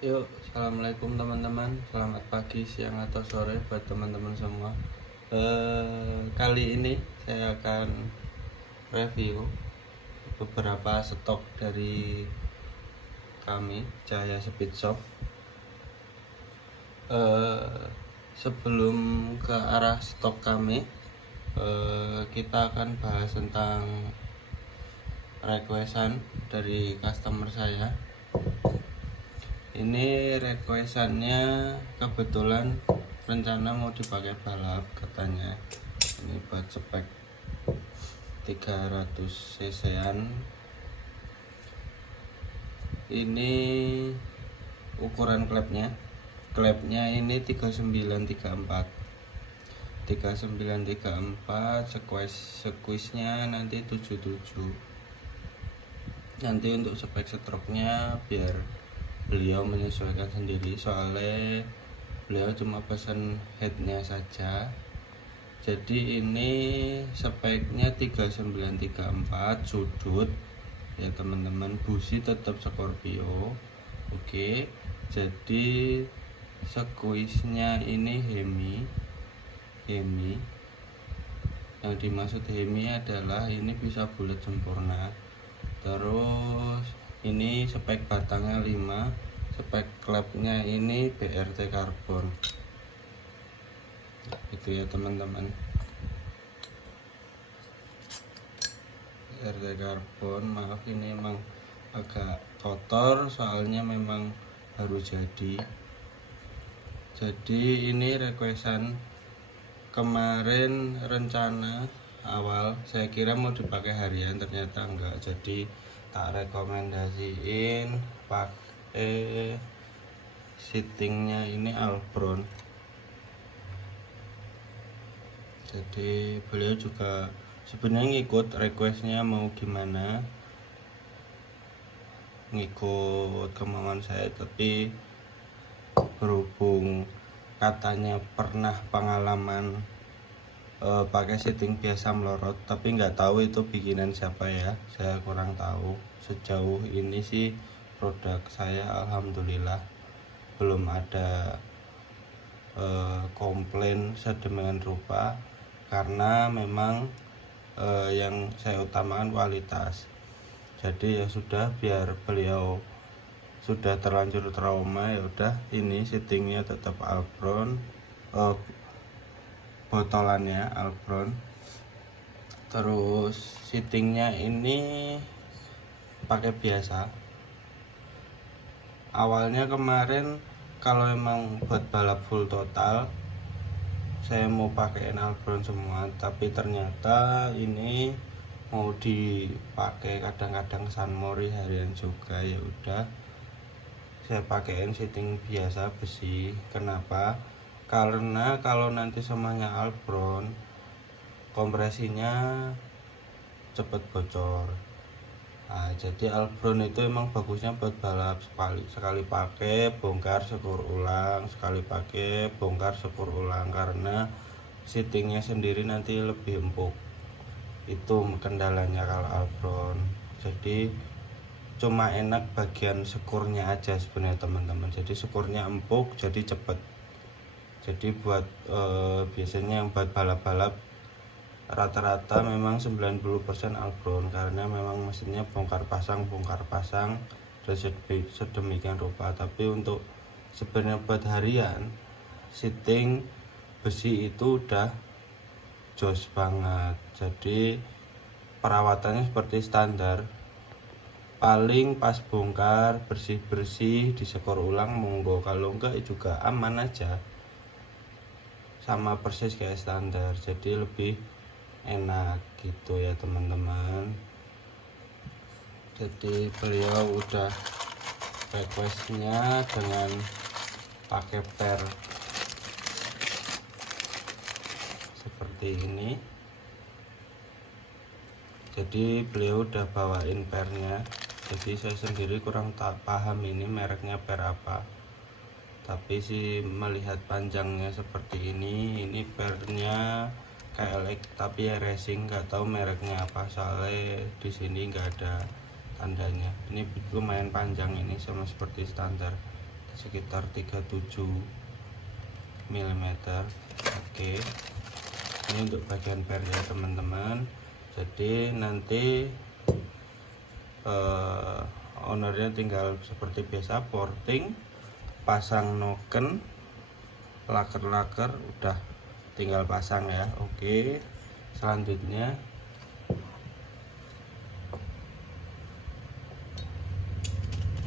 Yuk, assalamualaikum teman-teman. Selamat pagi, siang atau sore buat teman-teman semua. Kali ini saya akan review beberapa stok dari kami Cahaya Speed Shop. Sebelum ke arah stok kami, kita akan bahas tentang requestan dari customer saya. Ini requestannya kebetulan rencana mau dipakai balap katanya. Ini buat spek 300 cc-an. Ini ukuran klepnya. Klepnya ini 3934. 3934, squeeze-nya nanti 77. Nanti untuk spek stroke-nya biar beliau menyesuaikan sendiri, soalnya beliau cuma pesan headnya saja. Jadi ini speknya 3934 sudut ya teman-teman. Busi tetap Scorpio. Oke, jadi squeeze-nya ini Hemi. Yang dimaksud Hemi adalah ini bisa bulat sempurna. Terus ini spek batangnya 5, spek klepnya ini BRT karbon. Itu ya teman-teman, BRT karbon. Maaf ini emang agak kotor soalnya memang baru jadi ini requestan kemarin. Rencana awal saya kira mau dipakai harian, ternyata enggak, jadi tak rekomendasiin pakai seatingnya ini Albron. Jadi beliau juga sebenarnya ngikut requestnya mau gimana, ngikut kemauan saya, tapi berhubung katanya pernah pengalaman pakai seating biasa melorot, tapi nggak tahu itu bikinan siapa ya, saya kurang tahu. Sejauh ini sih produk saya alhamdulillah belum ada komplain sedemikian rupa, karena memang yang saya utamakan kualitas. Jadi ya sudah, biar beliau sudah terlanjur trauma, ya udah, ini seatingnya tetap Albron, botolannya Albron. Terus seatingnya ini pakai biasa. Awalnya kemarin kalau emang buat balap full total saya mau pakai Albron semua, tapi ternyata ini mau dipakai kadang-kadang Sunmori harian juga, ya udah saya pakaiin seating biasa besi. Kenapa? Karena kalau nanti semuanya Albron, kompresinya cepet bocor. Nah, jadi Albron itu emang bagusnya buat balap, sekali pakai bongkar syukur ulang, sekali pakai bongkar syukur ulang, karena seatingnya sendiri nanti lebih empuk. Itu kendalanya kalau Albron. Jadi cuma enak bagian syukurnya aja sebenarnya teman-teman. Jadi syukurnya empuk, jadi cepet. Jadi buat biasanya yang buat balap-balap rata-rata memang 90% Albron, karena memang mesinnya bongkar pasang dan sedemikian rupa. Tapi untuk sebenarnya buat harian, seating besi itu udah jos banget. Jadi perawatannya seperti standar, paling pas bongkar bersih-bersih disekor ulang monggo, kalau enggak juga aman aja, sama persis kayak standar. Jadi lebih enak gitu ya teman-teman. Jadi beliau udah requestnya dengan pakai per seperti ini. Jadi beliau udah bawain pernya. Jadi saya sendiri kurang paham ini mereknya per apa, tapi sih melihat panjangnya seperti ini pernya KLX tapi ya racing, nggak tahu mereknya apa, soalnya di sini nggak ada tandanya. Ini lumayan panjang, ini sama seperti standar. sekitar 37 mm. Oke, ini untuk bagian per ya teman-teman. Jadi nanti ownernya tinggal seperti biasa porting, pasang noken, laker udah tinggal pasang ya. Oke, selanjutnya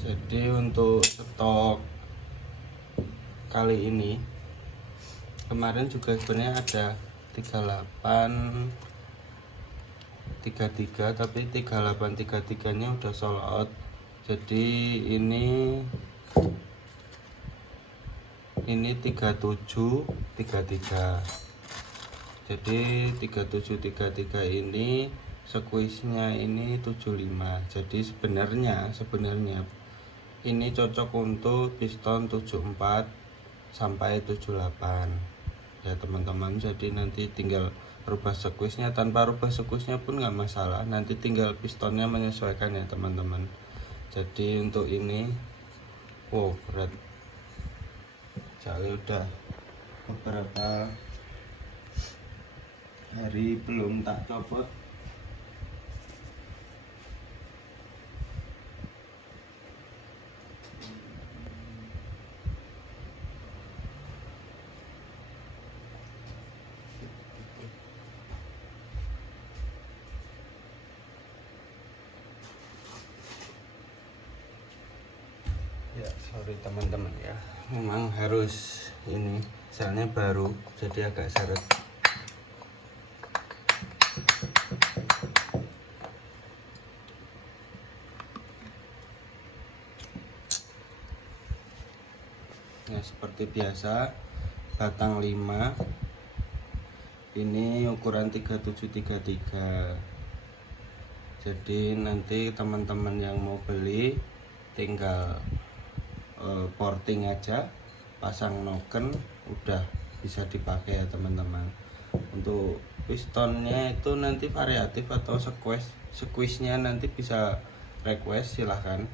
jadi untuk stok kali ini, kemarin juga sebenarnya ada 38 33, tapi 3833 nya udah sold out. Jadi ini 3733. Jadi 3733 ini squeeze-nya ini 75. Jadi sebenarnya ini cocok untuk piston 74 sampai 78 ya teman-teman. Jadi nanti tinggal rubah squeeze-nya, tanpa rubah squeeze-nya pun nggak masalah, nanti tinggal pistonnya menyesuaikan ya teman-teman. Jadi untuk ini wow berat, jadi udah beberapa hari belum tak copot. Ya sorry teman-teman ya, memang harus ini selnya baru jadi agak seret. Nah seperti biasa batang 5 ini ukuran 3733. Jadi nanti teman-teman yang mau beli tinggal porting aja, pasang noken, udah bisa dipakai ya teman-teman. Untuk pistonnya itu nanti variatif atau squeeze-nya nanti bisa request, silahkan,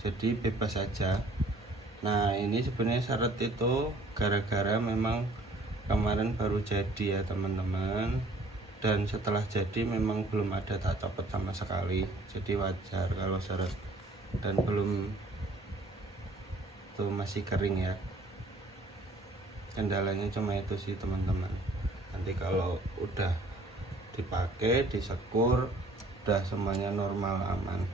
jadi bebas saja. Nah ini sebenarnya syarat itu gara-gara memang kemarin baru jadi ya teman-teman, dan setelah jadi memang belum ada tak copot sama sekali, jadi wajar kalau syarat dan belum itu masih kering ya. Kendalanya cuma itu sih teman-teman. Nanti kalau udah dipakai, disekur, udah semuanya normal aman.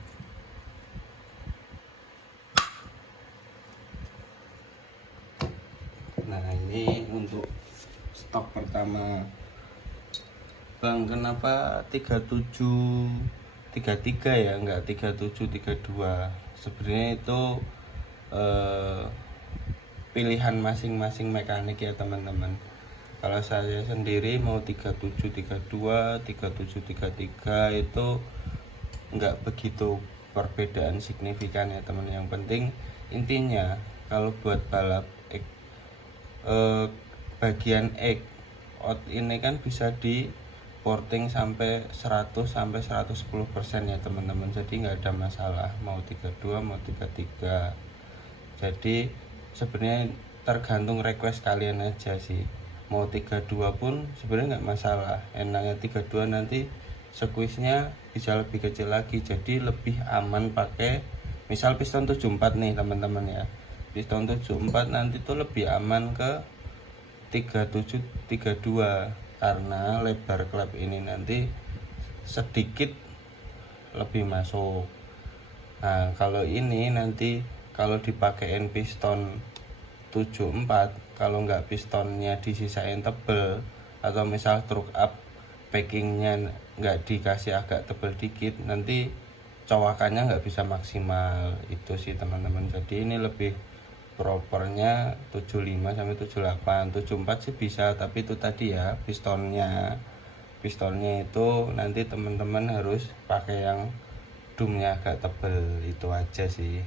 Nah ini untuk stok pertama. Bang kenapa 3733 ya, enggak 3732? Sebenarnya itu pilihan masing-masing mekanik ya teman-teman. Kalau saya sendiri mau 3732, 3733 itu enggak begitu perbedaan signifikan ya teman. Yang penting intinya kalau buat balap bagian X out ini kan bisa di porting sampai 100 sampai 110% ya teman-teman. Jadi nggak ada masalah mau 32 mau 33. Jadi sebenarnya tergantung request kalian aja sih. Mau 32 pun sebenarnya nggak masalah. Enaknya 32 nanti squeeze-nya bisa lebih kecil lagi, jadi lebih aman pakai misal piston 74 nih teman-teman ya. Piston 74 nanti tuh lebih aman ke 3732 karena lebar klep ini nanti sedikit lebih masuk. Nah kalau ini nanti kalau dipakein piston 74, kalau nggak pistonnya disisain tebel atau misal truk up packingnya nggak dikasih agak tebel dikit, nanti cowakannya nggak bisa maksimal. Itu sih teman-teman. Jadi ini lebih propernya 75 sampai 78. 74 sih bisa, tapi itu tadi ya pistonnya itu nanti teman-teman harus pakai yang dumnya agak tebel, itu aja sih.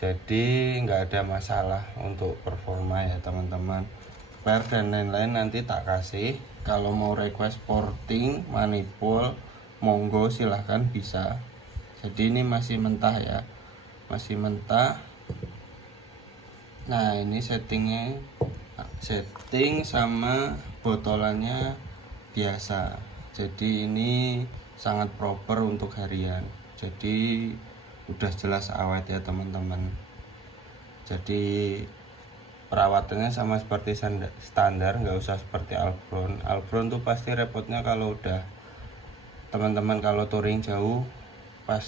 Jadi nggak ada masalah untuk performa ya teman-teman. Per dan lain-lain nanti tak kasih. Kalau mau request porting manifold monggo silahkan bisa. Jadi ini masih mentah ya, masih mentah, Nah ini setting sama botolannya biasa, jadi ini sangat proper untuk harian, jadi udah jelas awet ya teman-teman. Jadi perawatannya sama seperti standar, nggak usah seperti Albron tuh pasti repotnya kalau udah teman-teman kalau touring jauh, pas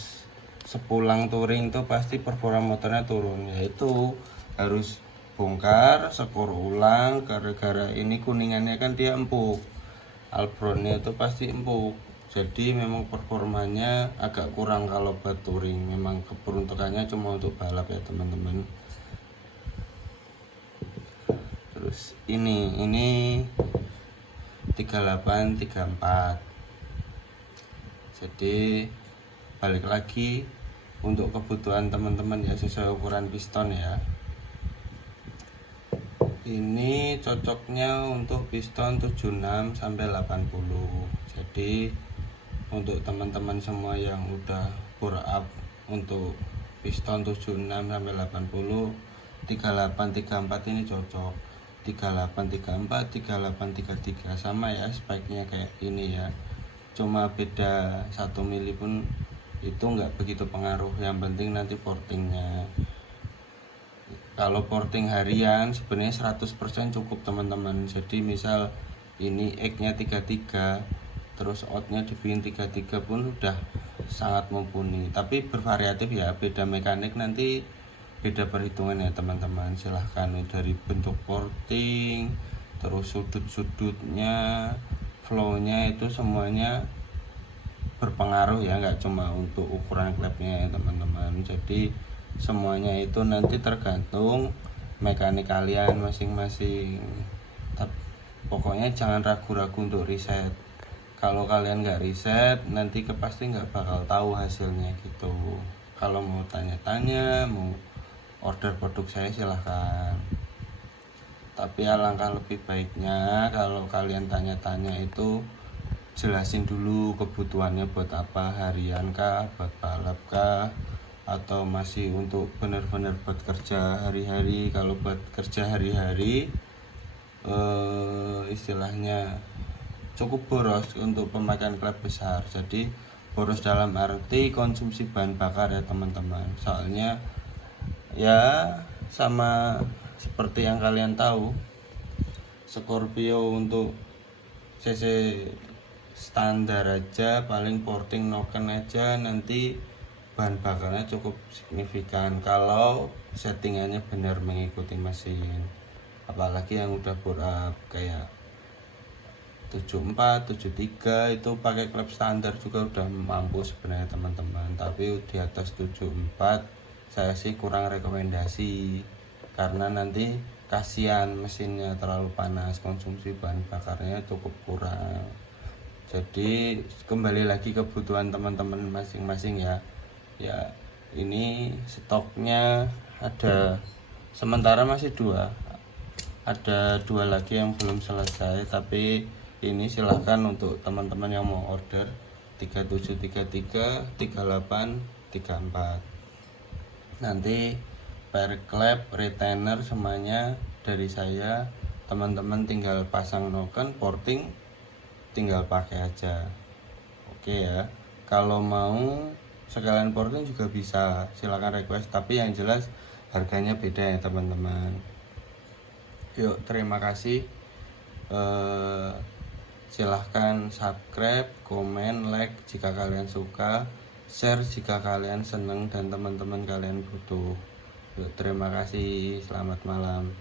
sepulang touring tuh pasti performa motornya turun, yaitu harus bongkar skor ulang gara-gara ini kuningannya kan dia empuk, Albronnya itu pasti empuk, jadi memang performanya agak kurang kalau buat touring. Memang keperuntukannya cuma untuk balap ya teman-teman. Terus ini 3834, jadi balik lagi untuk kebutuhan teman-teman ya, sesuai ukuran piston ya. Ini cocoknya untuk piston 76 sampai 80. Jadi untuk teman-teman semua yang udah bore up untuk piston 76 sampai 80, 3834 ini cocok. 3834, 3833 sama ya speknya kayak ini ya. Cuma beda 1 mili pun itu nggak begitu pengaruh, yang penting nanti portingnya. Kalau porting harian sebenarnya 100% cukup teman-teman. Jadi misal ini X-nya 33, terus out-nya dibikin 33 pun udah sangat mumpuni. Tapi bervariatif ya, beda mekanik nanti beda perhitungan ya teman-teman. Silahkan dari bentuk porting, terus sudut-sudutnya, flow-nya itu semuanya berpengaruh ya, nggak cuma untuk ukuran klepnya ya teman-teman. Jadi semuanya itu nanti tergantung mekanik kalian masing-masing. Pokoknya jangan ragu-ragu untuk riset. Kalau kalian nggak riset nanti pasti nggak bakal tahu hasilnya gitu. Kalau mau tanya-tanya, mau order produk saya silahkan. Tapi alangkah lebih baiknya kalau kalian tanya-tanya itu jelasin dulu kebutuhannya buat apa, harian kah, buat balap kah, atau masih untuk benar-benar buat kerja hari-hari. Kalau buat kerja hari-hari istilahnya cukup boros untuk pemakaian klep besar. Jadi boros dalam arti konsumsi bahan bakar ya teman-teman. Soalnya ya sama seperti yang kalian tahu, Scorpio untuk cc standar aja paling porting noken aja nanti bahan bakarnya cukup signifikan kalau settingannya benar mengikuti mesin. Apalagi yang udah bore up kayak 74, 73 itu pakai klep standar juga udah mampu sebenarnya teman-teman. Tapi di atas 74 saya sih kurang rekomendasi, karena nanti kasihan mesinnya terlalu panas, konsumsi bahan bakarnya cukup kurang. Jadi kembali lagi kebutuhan teman-teman masing-masing ya. Ya ini stoknya ada, sementara masih ada dua lagi yang belum selesai, tapi ini silahkan untuk teman-teman yang mau order 3733, 3834. Nanti per klep, retainer semuanya dari saya. Teman-teman tinggal pasang noken, porting tinggal pakai aja. Oke ya. Kalau mau sekalian porting juga bisa, silakan request, tapi yang jelas harganya beda ya teman-teman. Yuk, terima kasih. Silahkan subscribe, komen, like jika kalian suka, share jika kalian senang dan teman-teman kalian butuh. Yuk, terima kasih, selamat malam.